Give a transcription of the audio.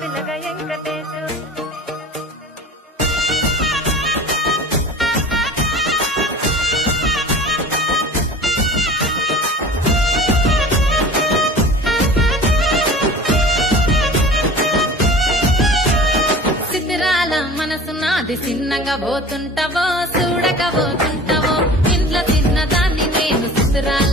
పిల్లగా వెంకటేశు సిద్ధిరాల మనసు నాది చిన్నగా పోతుంటావో చూడక పోతుంటావో ఇంట్లో తిన్నదాన్ని నేను సిద్ధిరాల